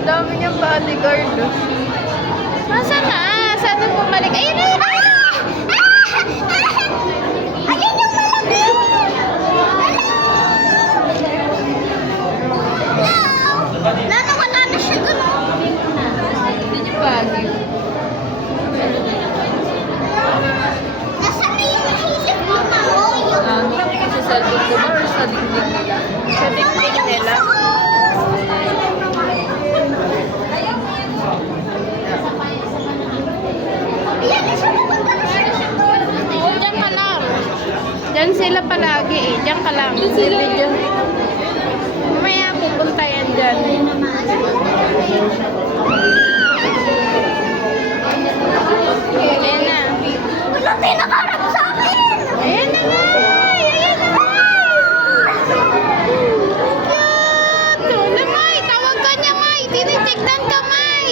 Dami niyang bodyguard. Masa na? Sana bumalik. Ayun na yun! Ayun yung malaki! Lalo, wala na siya gano'n. Yun yung value. Nasaan na yung hilig mo na? Oh, yung... Sa cellphone ko ba or sa dingding nila? Sa dingding nila. Ayan, isa na ba siya? Oo, dyan ka lang. Dyan sila palagi eh. Dyan ka lang. Video. Mamaya pupunta yan dyan. Ayan na. Wala pinakarap sa akin! Ayan na nga! Ayan na nga! Cute! Na, May! Tawag ka niya, May! Tinitignan ka, May!